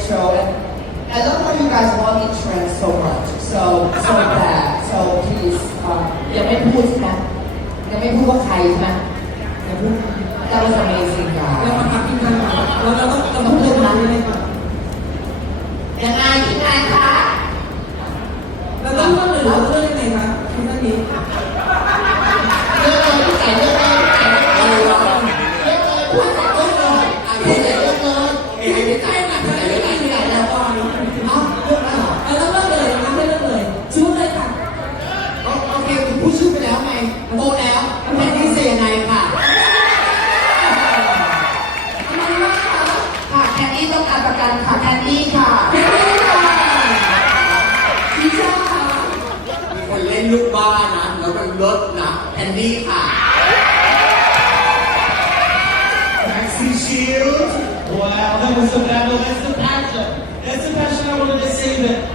So I love how you guys love each trend so much. So so bad. So please, let me pull it back. Yeah, me pull it back. that was so bad, the, the I to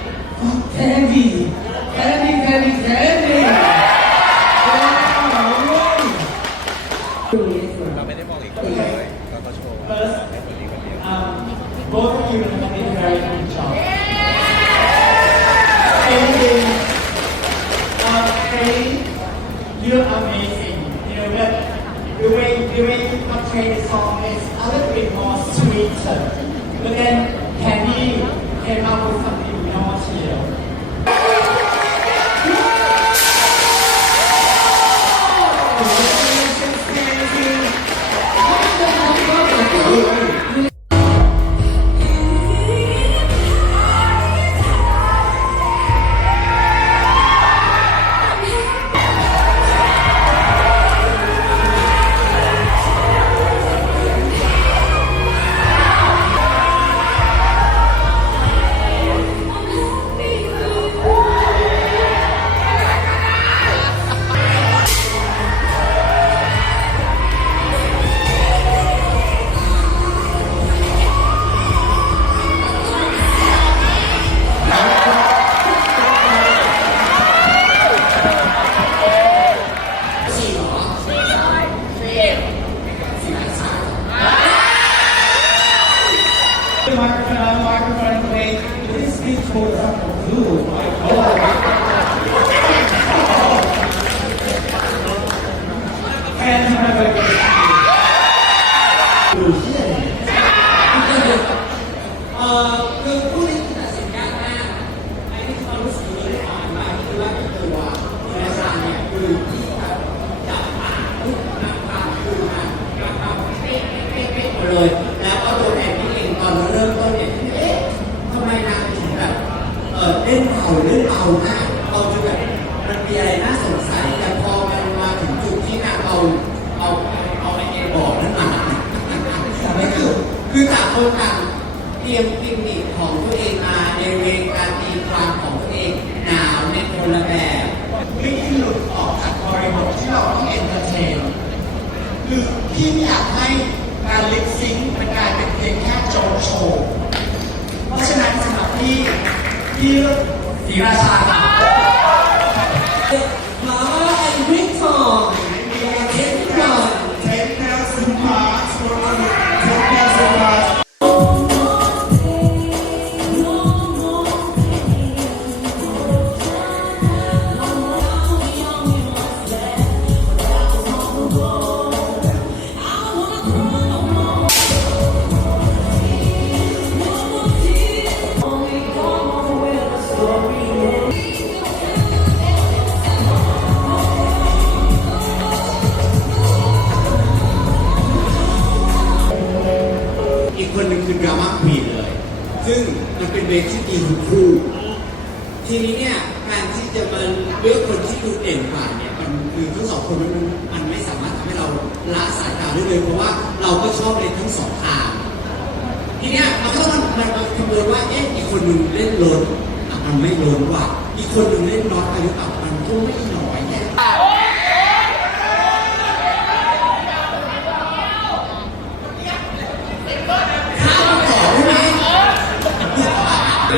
the microphone, This speech for something my God. And i ามเพียมกิมมิคของตัวเองมาในเวงการตีความของตัวเองหนาวในโคนละแบบไม่ที่หลุดออกจากบริบทที่เราต้องเอนเตอร์เทนหรือที่อยากให้การลิซิงค์มันกลายเป็นเพียงแค่โจโ์เพราะฉะนั้นสำหรับพี่พี่เลือกสีราชาครับ The Lord and r i c อ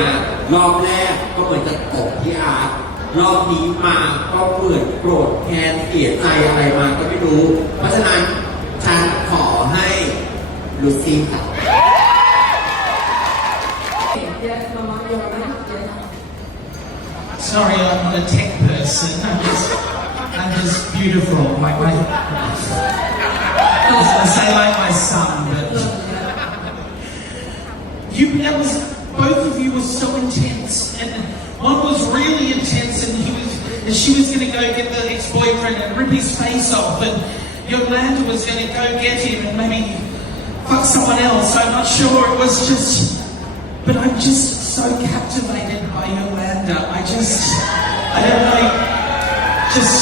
รอบแรกก็เหมือนจะตกที่อาร์ตรอบนี้มาก็เหมือนโกรธแทนเสียใจอะไรมาก็ไม่รู้เพราะฉะนั้นฉันขอให้ลูซี่ค่ะรี่ beautiful my my I say like my son but you that was both was so intense, and one was really intense, and, was, and she was going to go get the ex-boyfriend and rip his face off, and Yolanda was going to go get him and maybe fuck someone else. I'm not sure. It was just, but I'm just so captivated by Yolanda. I just, I don't know. Really, just,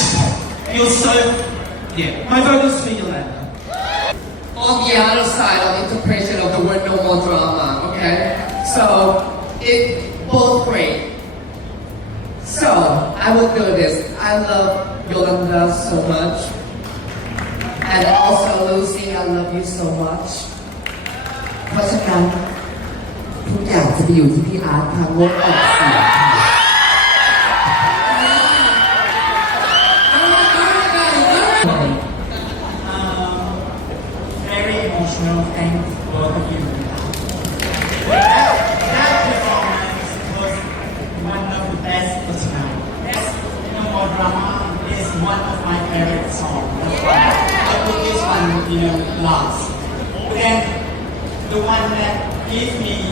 you're so, yeah. My vote is for Yolanda. On the other side of interpretation of the word "no more drama," okay, so. Both great. So I will do this. I love Yolanda so much. And also Lucy, I love you so much. Question feel lost. And the one that gave me,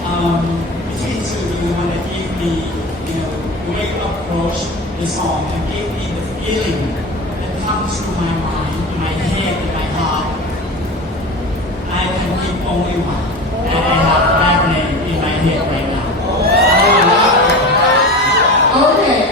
um, between two, the one that gave me, you know, the way to approach the song and gave me the feeling that comes to my mind, in my head, in my heart, I can be only one. And I have that name in my head right now. Oh okay.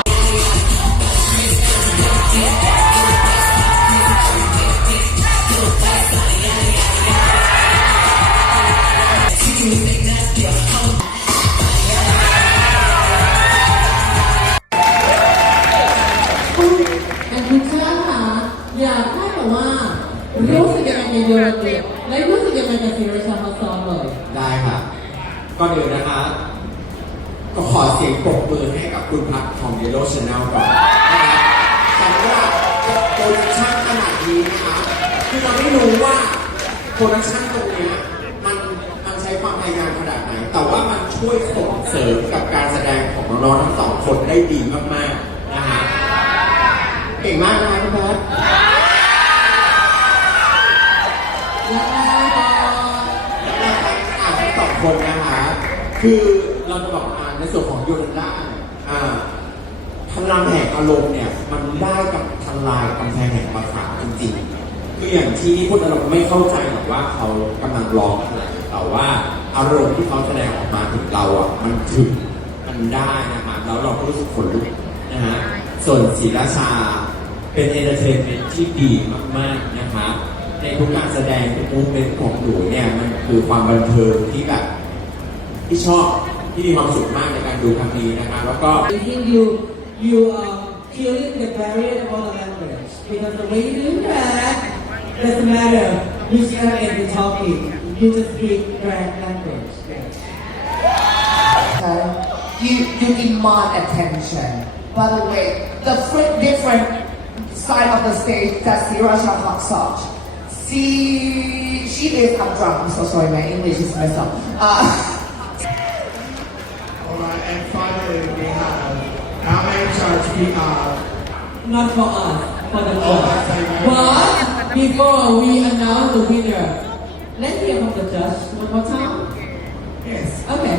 ็บไดรู้สึกยังไงกับซีรีส์ชาร์ลส์ซอนเลย ได้ครับ ก็เดี๋ยวนะคะ ก็ขอเสียงปรบมือให้กับคุณพักของเดลโลชานาลก่อนสำหรับโปรดักชั่นขนาดนี้นะคะคือเราไม่รู้ว่าโปรดักชั่นตรงนี้มันมันใช้ความพยายามขนาดไหน แต่ว่ามันช่วยส่งเสริมกับการแสดงของน้องทั้งสองคนได้ดีมากๆนะฮะเก่งมากนะคะทุกท่านคนนะฮะคือเราจะบอกอ่านในส่วนของโยนด้าอ่าลังแห่งอารมณ์เนี่ย มันได้กับทำลายกำแพงแห่งภาษาจริงๆคืออย่างที่ที่พูดเราไม่เข้าใจ หรอกว่าเขากําลังร้องอะไรแต่ว่าอารมณ์ที่เขาแสดงออกมาถึงเราอ่ะ มันถึงมันได้นะฮะแล้วเราก็รู้สึกขนลุกนะฮะ ส่วนศิลชาเป็นเอเเทนเมนที่ดีมากๆนะครับในทุกการแสดงทุกมูฟเมนต์ของหนูเนี่ยมันคือความบันเทิงที่แบบที่ชอบที่มีความสุขมากในการดูครั้งนี้นะคะแล้วก็ I think you you are killing the barrier of all the language because the way you do that doesn't matter you still have to talking you just speak correct language okay you you need my attention by the way the different different side of the stage that's Sirasha Hot Sauce See, she she is a am drunk. I'm so sorry, my English is messed up. Uh, okay. All right, and finally we yeah, have our main charge. We not for us, for the judge. Oh, right. but yeah, right. before we announce the winner, let me hear the judge one more time. Yes. Okay.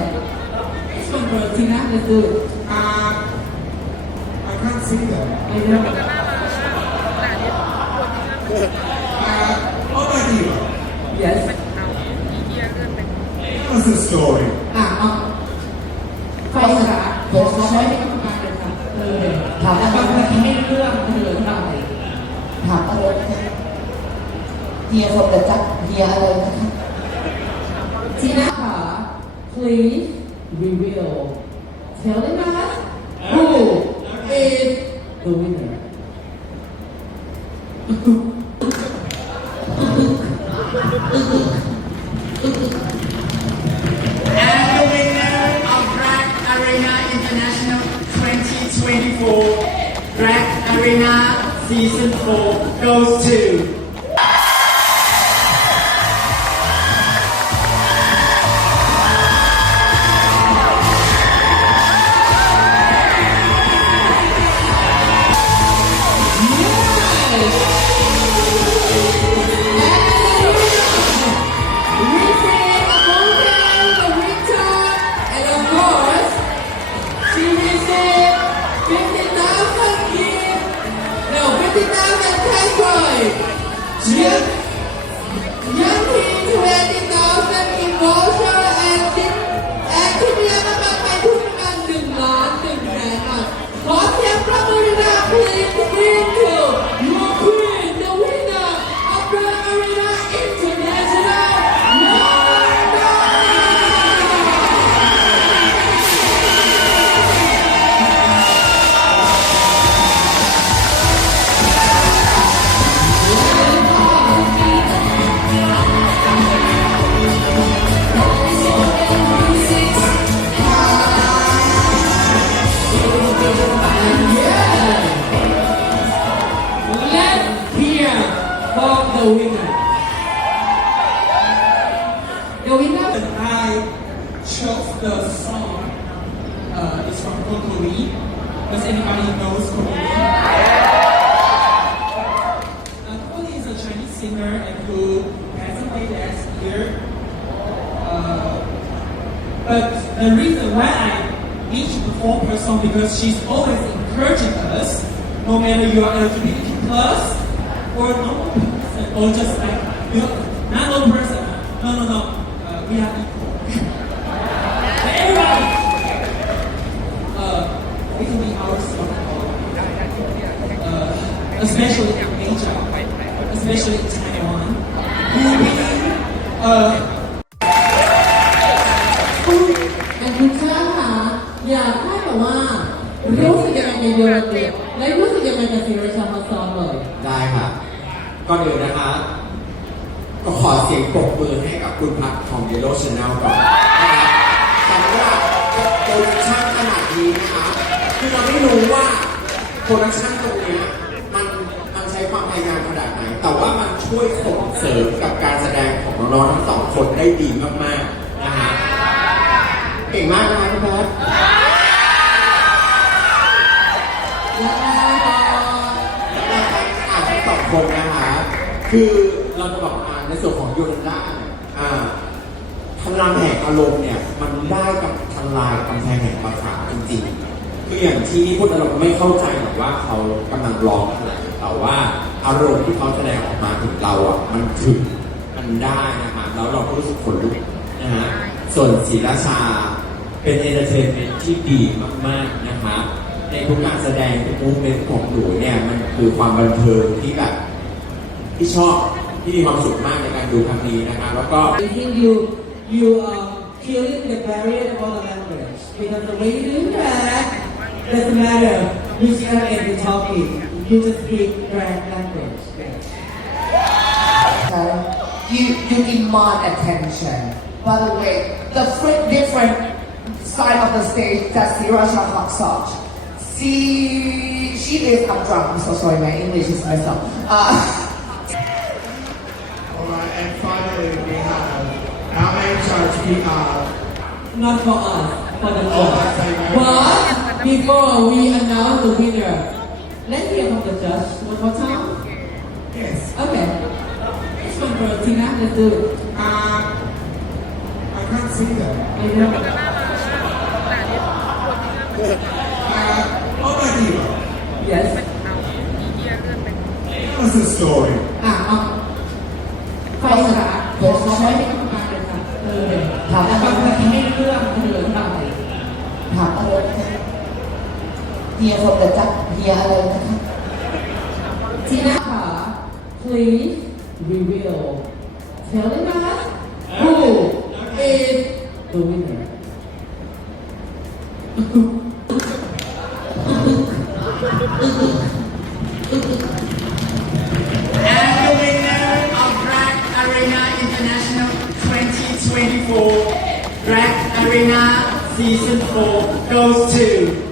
This so one for Tina. let uh, I can't see them. All right here. Yes. What's the story? Ah, uh, ah. Uh, Post that. Uh, Post ถามว่าทำไมไม่เรื่องเธอทำไมถามตลกเฮียสมเด็จเฮียอะไรนะคะจีน่าค่ะ please reveal tell us who is the winner you're LGBT plus or normal or just like you know, not normal person. No, no, no. we uh, yeah. have. น้องทั้งสองคนได้ดีมากๆนะฮะเก่งมากนะครับพี่เพชรแลอาทั้งสองคนนะฮะคือเราจะบอกอ่าในส่วนของยยนด้าพลังแห่งอารมณ์เนี่ยมันได้กับทลายกำแพงแห่งภาษาจริง ๆ คืออย่างที่พูดตลกไม่เข้าใจแบบว่าเขากำลังร้องอะไรแต่ว่าอารมณ์ที่เขาแสดงออกมาถึงเราอ่ะมันถึงันได้นะครับแล้วเราก็รู้สึกขนลุกนะฮะส่วนศิลชาเป็นเอเจนต์ที่ดีมากๆนะครับในทุกการแสดงทุกมูฟเมนต์ของหนูเนี่ยมันคือความบันเทิงที่แบบที่ชอบที่มีความสุขมากในการดูครั้งนี้นะครับแล้วก็ I think you you are killing the barrier of all the language because the way you do that doesn't matter you still get to talking you just speak grand language yeah. okay. you, you demand attention. By the way, the different side of the stage, that's the Russian Haksaj. See, so she, she is, a am drunk, I'm so sorry, my English is messed so, up. Uh, okay. All right, and finally we have our main charge, we have... Not for us, for the judge. Oh, okay, no. but before we announce the winner, let me hear the judge one more time. Yes. Okay. from uh, Tina. Let's do it. Uh, I can't sing them. I know. uh, over here. Yes. Tell us a story. Ah, uh, Phải là bộ sói Thật là bằng cách hay lương thì lớn bằng này Thật là lớn thế Dìa không được chắc Dìa lớn thế Chị nào hả? Please We reveal telling us uh, who okay. Okay. is the winner. the winner of Arena Arena International 2024, Arena Season 4 goes to...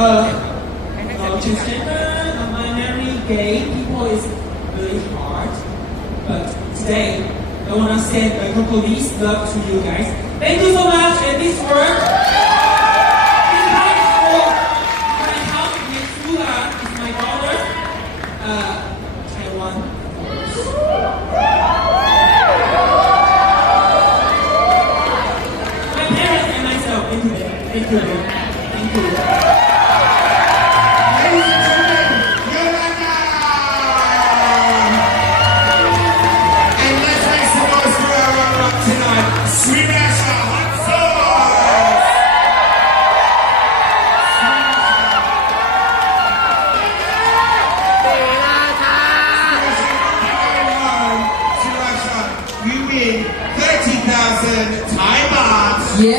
uh, uh, transgender, uh, memory, gay people is really hard. But today, I want to send a group of these love to you guys. Thank you so much, and this work. Thank you. Thank you. Thank you. Yeah. Thank you. Yes.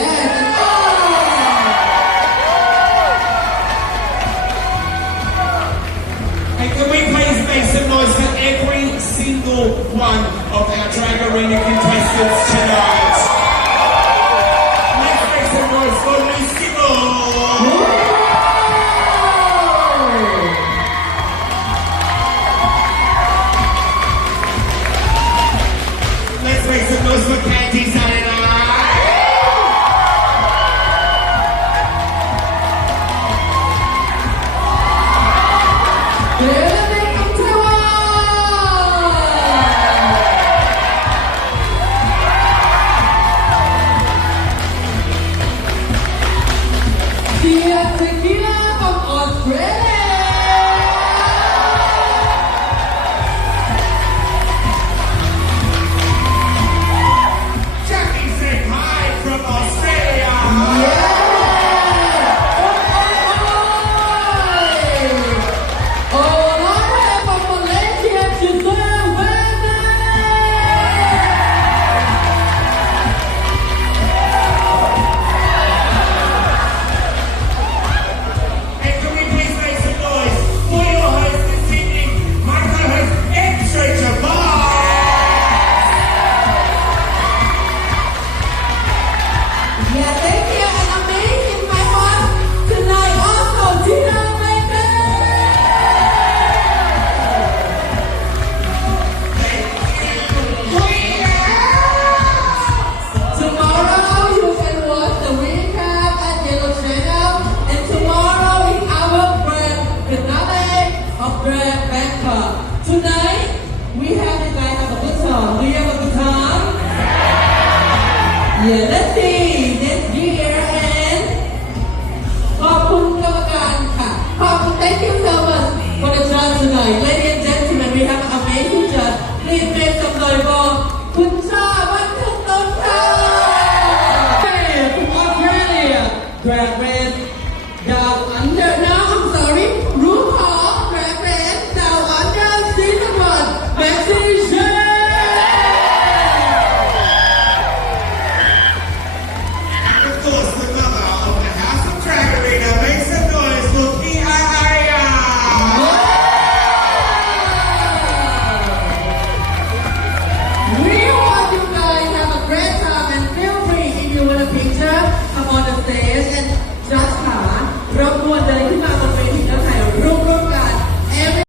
And can we please make some noise for every single one of our Drag Arena contestants tonight?